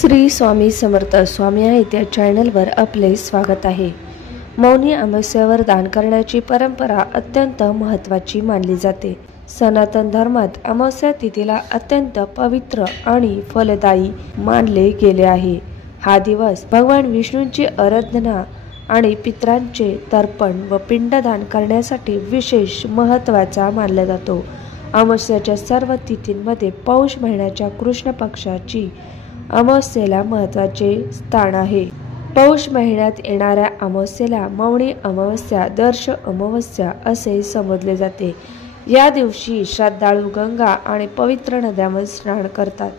श्री स्वामी समर्थ स्वामी आहेत या चॅनलवर आपले स्वागत आहे। मौनी अमावस्येवर दान करण्याची परंपरा अत्यंत महत्त्वाची मानली जाते। सनातन धर्मात अमावस्या तिथीला अत्यंत पवित्र आणि फलदायी मानले गेले आहे। हा दिवस भगवान विष्णूंची आराधना आणि पितरांचे तर्पण व पिंडदान करण्यासाठी विशेष महत्त्वाचा मानला जातो। अमावस्याच्या सर्व तिथींमध्ये पौष महिन्याच्या कृष्ण पक्षाची अमावस्येला महत्त्वाचे स्थान आहे। पौष महिन्यात येणाऱ्या अमावस्येला मौनी अमावस्या, दर्श अमावस्या असे संबोधले जाते। या दिवशी श्रद्धाळू गंगा आणि पवित्र नद्यांवर स्नान करतात।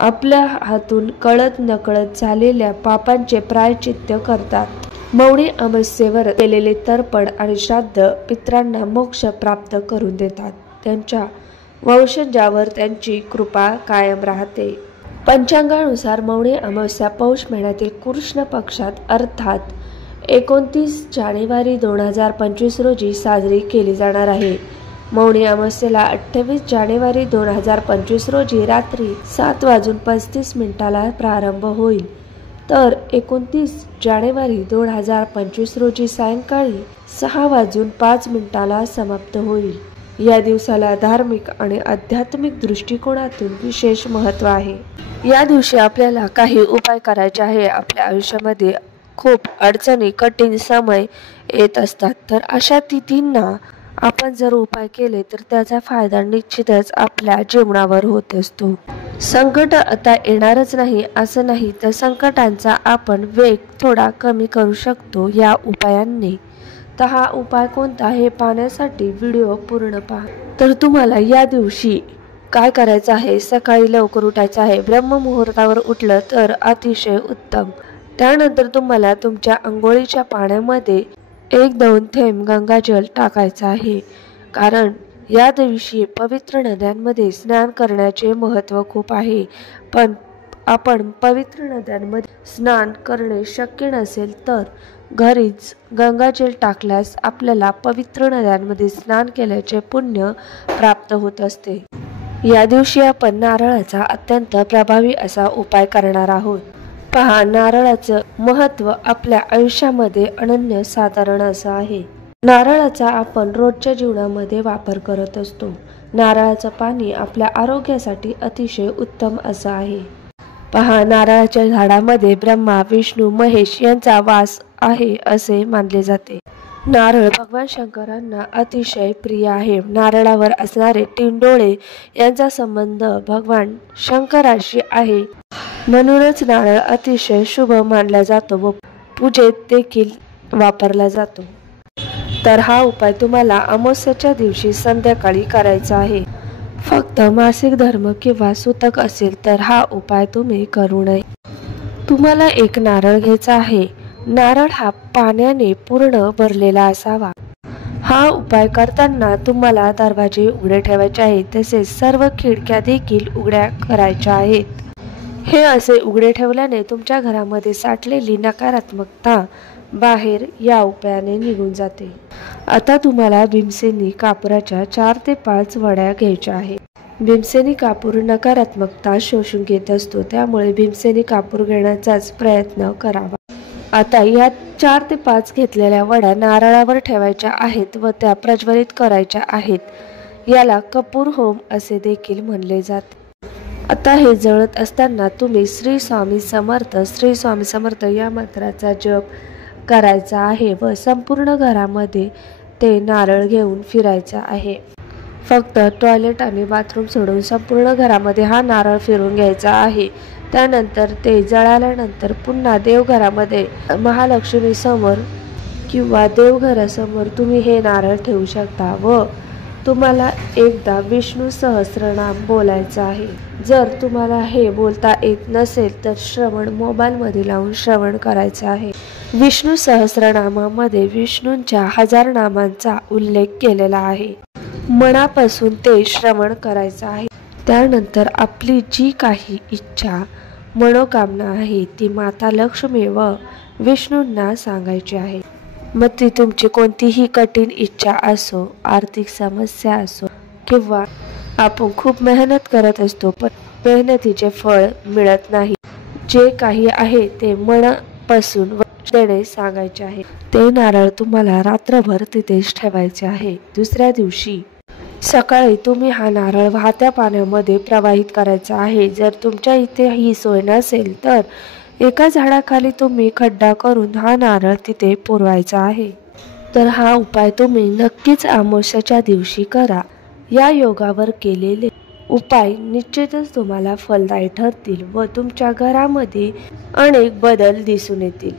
आपल्या हातून कळत नकळत झालेल्या पापांचे प्रायश्चित्त करतात। मौनी अमावस्येवर केलेले तर्पण आणि श्राद्ध पितरांना मोक्ष प्राप्त करून देतात। त्यांच्या वंशजावर त्यांची कृपा कायम राहते। पंचांगानुसार मौनी अमावस्या पौष महिन्यातील कृष्ण पक्षात अर्थात 29 जानेवारी 2025 रोजी साजरी केली जाणार आहे। मौनी अमावस्येला 28 जानेवारी 2025 रोजी रात्री 7:35 प्रारंभ होईल, तर 29 जानेवारी 2025 रोजी सायंकाळी 6:05 समाप्त होईल। या दिवसाला धार्मिक आणि आध्यात्मिक दृष्टिकोनातून विशेष महत्त्व आहे। या दिवशी आपल्याला काही उपाय करायचे आहे। आपल्या आयुष्यामध्ये खूप अडचणी, कठीण समय येत असतात, तर अशा तिथींना आपण जर उपाय केले तर त्याचा फायदा निश्चितच आपल्या जीवनावर होत असतो। संकट आता येणारच नाही असं नाही, तर संकटांचा आपण वेग थोडा कमी करू शकतो या उपायांनी। तर हा उपाय कोणता हे पाहण्यासाठी व्हिडिओ पूर्ण पहा। तर तुम्हाला या दिवशी काय करायचं आहे, सकाळी लवकर उठायचं आहे। ब्रह्ममुहूर्तावर उठलं तर अतिशय उत्तम। त्यानंतर तुम्हाला तुमच्या अंघोळीच्या पाण्यामध्ये 1-2 थेंब गंगाजल टाकायचं आहे, कारण या दिवशी पवित्र नद्यांमध्ये स्नान करण्याचे महत्त्व खूप आहे। पण आपण पवित्र नद्यांमध्ये स्नान करणे शक्य नसेल तर घरीच गंगाजल टाकल्यास आपल्याला पवित्र नद्यांमध्ये स्नान केल्याचे पुण्य प्राप्त होत असते। या दिवशी आपण नारळाचा अत्यंत प्रभावी असा उपाय करणार आहोत। पहा, नारळाचं महत्त्व आपल्या आयुष्यामध्ये अनन्यसाधारण असं आहे। नारळाचा आपण रोजच्या जीवनामध्ये वापर करत असतो। नारळाचं पाणी आपल्या आरोग्यासाठी अतिशय उत्तम असं आहे। पहा, नारळाच्या झाडामध्ये ब्रह्मा, विष्णू, महेश यांचा वास आहे असे मानले जाते। नारळ भगवान शंकरांना अतिशय प्रिय आहे। नारळावर असणारे 3 डोळे यांचा संबंध भगवान शंकराशी आहे, म्हणूनच नारळ अतिशय शुभ मानला जातो व पूजेत देखील वापरला जातो। तर हा उपाय तुम्हाला अमावस्येच्या दिवशी संध्याकाळी करायचा आहे। फक्त मासिक धर्म किंवा सुतक असेल तर हा उपाय तुम्ही करू नये। तुम्हाला एक नारळ घ्यायचा आहे। नारळ हा पाण्याने पूर्ण भरलेला असावा। हा उपाय करताना तुम्हाला दरवाजे उघडे ठेवायचे आहेत, तसेच सर्व खिडक्या देखील उघड्या करायच्या आहेत। हे असे उघडे ठेवल्याने तुमच्या घरामध्ये साठलेली नकारात्मकता बाहेर या उपायाने निघून जाते। आता तुम्हाला भीमसेनी कापुराच्या 4 ते 5 वड्या घ्यायच्या आहेत। भीमसेनी कापूर नकारात्मकता शोषून घेत असतो, त्यामुळे भीमसेनी कापूर घेण्याचाच प्रयत्न करावा। आता या 4 ते 5 घेतलेल्या वड्या नारळावर ठेवायच्या आहेत व त्या प्रज्वलित करायच्या आहेत। याला कपूर होम असे देखील म्हणले जाते। आता हे जळत असताना तुम्ही श्री स्वामी समर्थ, श्री स्वामी समर्थ या मंत्राचा जप करायचा आहे व संपूर्ण घरामध्ये ते नारळ घेऊन फिरायचा आहे। फक्त टॉयलेट आणि बाथरूम सोडून संपूर्ण घरामध्ये हा नारळ फिरून घ्यायचा आहे। त्यानंतर ते जळाल्यानंतर पुन्हा देवघरामध्ये महालक्ष्मी समोर किंवा देवघरासमोर तुम्ही हे नारळ ठेवू शकता व तुम्हाला एकदा विष्णू सहस्त्रनाम बोलायचं आहे। जर तुम्हाला हे बोलता येत नसेल तर श्रवण मोबाईलमध्ये लावून श्रवण करायचं आहे। विष्णू सहस्त्रनामामध्ये विष्णूंच्या 1000 नामांचा उल्लेख केलेला आहे। मनापासून ते श्रवण करायचं आहे। त्यानंतर आपली जी काही इच्छा, मनोकामना आहे ती माता लक्ष्मी व विष्णूंना सांगायची आहे। मग ती तुमची कोणतीही कठीण इच्छा असो, आर्थिक समस्या असो किंवा आपण खूप मेहनत करत असतो पण मेहनतीचे फळ मिळत नाही, जे काही आहे ते मनापासून देणे सांगायचे आहे। ते नारळ तुम्हाला रात्रभर तिथेच ठेवायचे आहे। दुसऱ्या दिवशी सकाळी तुम्ही हा नारळ वाहत्या पाण्यामध्ये प्रवाहित करायचा आहे। जर तुमच्या इथे ही सोय नसेल तर एका झाडाखाली तुम्ही खड्डा करून हा नारळ तिथे पुरवायचा आहे। तर हा उपाय तुम्ही नक्कीच अमावस्येच्या दिवशी करा। या योगावर केलेले उपाय निश्चितच तुम्हाला फलदायी ठरतील व तुमच्या घरामध्ये अनेक बदल दिसून येतील।